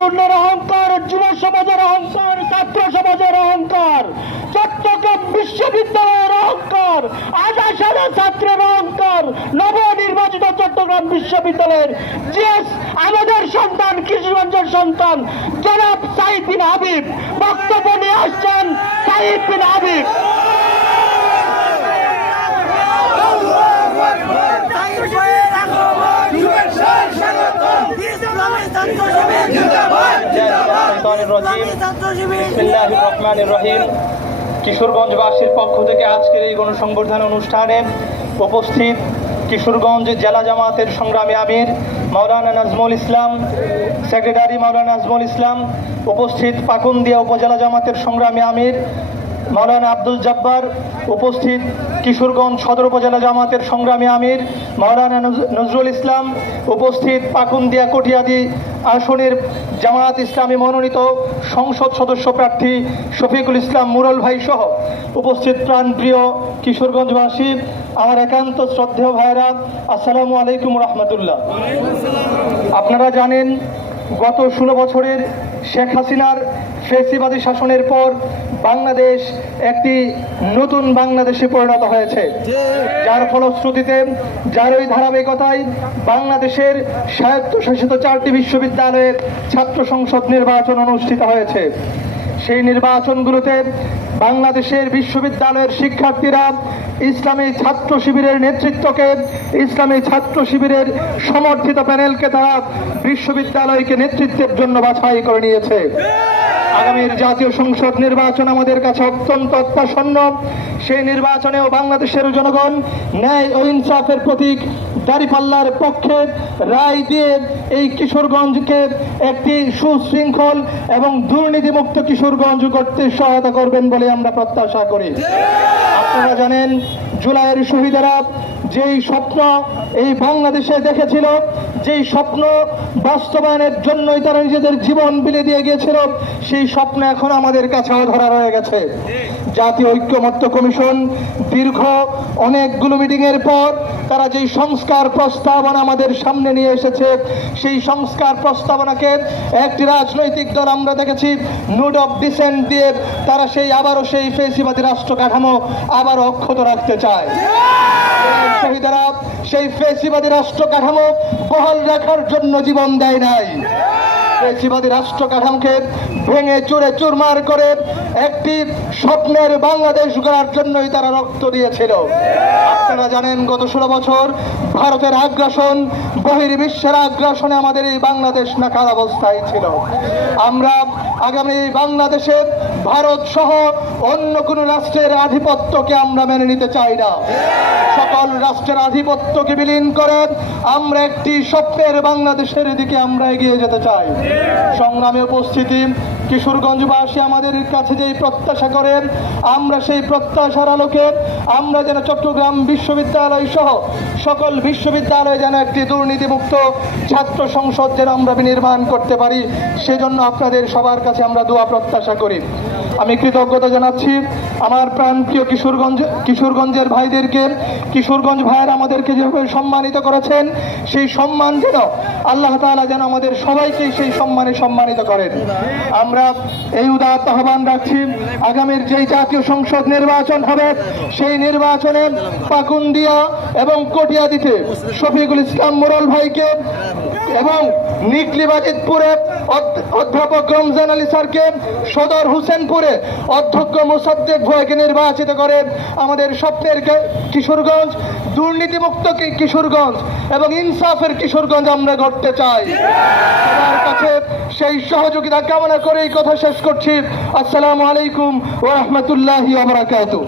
অহংকার, যুব সমাজের অহংকার, ছাত্র সমাজের অহংকার, চট্টগ্রাম বিশ্ববিদ্যালয়ের অহংকার, ২৮,০০০ ছাত্রের অহংকার, নবনির্বাচিত চট্টগ্রাম বিশ্ববিদ্যালয়ের জিএস আমাদের সন্তান, কিশোরগঞ্জের সন্তান জনাব সাইদ বিন হাবিব বক্তব্য নিয়ে আসছেন। সাইদ বিন হাবিব। কিশোরগঞ্জবাসীর পক্ষ থেকে আজকের এই গণসংবর্ধনা অনুষ্ঠানে উপস্থিত কিশোরগঞ্জ জেলা জামাতের সংগ্রামী আমির মাওলানা নাজমুল ইসলাম, সেক্রেটারি মাওলানা নাজমুল ইসলাম, উপস্থিত পাকুন্দিয়া উপজেলা জামাতের সংগ্রামী আমির মাওলানা আব্দুল জব্বার, উপস্থিত কিশোরগঞ্জ সদর উপজেলা জামাতের সংগ্রামী আমির মাওলানা নজরুল ইসলাম, উপস্থিত পাকুন্দিয়া কটিয়াদি আসনের জামায়াত ইসলামী মনোনীত সংসদ সদস্য প্রার্থী শফিকুল ইসলাম মুরল ভাই সহ উপস্থিত প্রাণপ্রিয় কিশোরগঞ্জবাসী, আমার একান্ত শ্রদ্ধেয় ভাইরা, আসসালামু আলাইকুম রহমতুল্লাহ। আপনারা জানেন গত 16 বছরের শেখ হাসিনার ফ্যাসিবাদী শাসনের পর বাংলাদেশ একটি নতুন বাংলাদেশে পরিণত হয়েছে, যার ফলশ্রুতিতে যার ওই ধারাবাহিকতায় বাংলাদেশের স্বায়ত্তশাসিত 4টি বিশ্ববিদ্যালয়ের ছাত্র সংসদ নির্বাচন অনুষ্ঠিত হয়েছে। সেই নির্বাচনগুলোতে বাংলাদেশের বিশ্ববিদ্যালয়ের শিক্ষার্থীরা ইসলামী ছাত্র শিবিরের নেতৃত্বকে, ইসলামী ছাত্র শিবিরের সমর্থিত প্যানেলকে তারা বিশ্ববিদ্যালয়কে নেতৃত্বের জন্য বাছাই করে নিয়েছে। আগামীর জাতীয় সংসদ নির্বাচন আমাদের কাছে অত্যন্ত অত্যাসন্ন। সেই নির্বাচনেও বাংলাদেশের জনগণ ন্যায় ও ইনসাফের প্রতীক দাঁড়িপাল্লার পক্ষে রায় দিয়ে এই কিশোরগঞ্জকে একটি সুশৃঙ্খল এবং দুর্নীতিমুক্ত কিশোরগঞ্জ করতে সহায়তা করবেন বলে আমরা প্রত্যাশা করি। আপনারা জানেন জুলাইয়ের শহীদেরা যেই স্বপ্ন এই বাংলাদেশে দেখেছিল, যেই স্বপ্ন বাস্তবায়নের জন্যই তারা নিজেদের জীবন বিলে দিয়ে গিয়েছিল, সেই স্বপ্ন এখন আমাদের কাছে ধরা রয়ে গেছে। জাতীয় ঐক্যমত্য কমিশন দীর্ঘ অনেকগুলো মিটিংয়ের পর তারা যেই সংস্কার প্রস্তাবনা আমাদের সামনে নিয়ে এসেছে, সেই সংস্কার প্রস্তাবনাকে একটি রাজনৈতিক দল আমরা দেখেছি নোট অফ ডিসেন্ট দিয়ে তারা আবারও সেই ফ্যাসিবাদী রাষ্ট্র কাঠামো আবারও অক্ষত রাখতে চায়। শহীদেরা সেই ফ্যাসিবাদী রাষ্ট্র কাঠামো বহাল রাখার জন্য জীবন দেয় নাই। ফ্যাসিবাদী রাষ্ট্র কাঠামোকে ভেঙে চুরে চুরমার করে একটি স্বপ্নের বাংলাদেশ গড়ার জন্যই তারা রক্ত দিয়েছিল। আপনারা জানেন গত 16 বছর ভারতের আগ্রাসন, বহির্বিশ্বের আগ্রাসনে আমাদের এই বাংলাদেশ নাকাল অবস্থায় ছিল। আমরা আগামী বাংলাদেশে ভারত সহ অন্য কোনো রাষ্ট্রের আধিপত্যকে আমরা মেনে নিতে চাই না। সকল রাষ্ট্রের আধিপত্যকে বিলীন করে আমরা একটি স্বপ্নের বাংলাদেশের দিকে আমরা এগিয়ে যেতে চাই। সংগ্রামে উপস্থিতি কিশোরগঞ্জবাসী আমাদের কাছে যেই প্রত্যাশা করেন, আমরা সেই প্রত্যাশার আলোকে আমরা যেন চট্টগ্রাম বিশ্ববিদ্যালয় সহ সকল বিশ্ববিদ্যালয়ে যেন একটি দুর্নীতিমুক্ত ছাত্র সংসদ যেন আমরা বিনির্মাণ করতে পারি, সেজন্য আপনাদের সবার কাছে আমরা দোয়া প্রত্যাশা করি। আমি কৃতজ্ঞতা জানাচ্ছি আমার প্রাণপ্রিয় কিশোরগঞ্জের ভাইদেরকে। কিশোরগঞ্জ ভাইয়ের আমাদেরকে যেভাবে সম্মানিত করেছেন, সেই সম্মান যেন আল্লাহ তাআলা যেন আমাদের সবাইকে সেই সম্মানে সম্মানিত করেন। আমরা এই উদাত্ত আহ্বান রাখছি, আগামীর যেই জাতীয় সংসদ নির্বাচন হবে সেই নির্বাচনে পাকুন্দিয়া এবং কটিয়াদিতে শফিকুল ইসলাম মুরল ভাইকে এবং নিকলি বাজিতপুরে অধ্যাপক রমজান আলী স্যারকে, সদর হোসেনপুরে অধ্যক্ষ মোসাদ্দেক ভুঁইয়াকে নির্বাচিত করে আমাদের স্বপ্নের কিশোরগঞ্জ, দুর্নীতিমুক্ত কিশোরগঞ্জ এবং ইনসাফের কিশোরগঞ্জ আমরা গড়তে চাই। সবার কাছে সেই সহযোগিতা কামনা করে এই কথা শেষ করছি। আসসালামু আলাইকুম ওয়া রাহমাতুল্লাহি ওয়া বারাকাতুহু।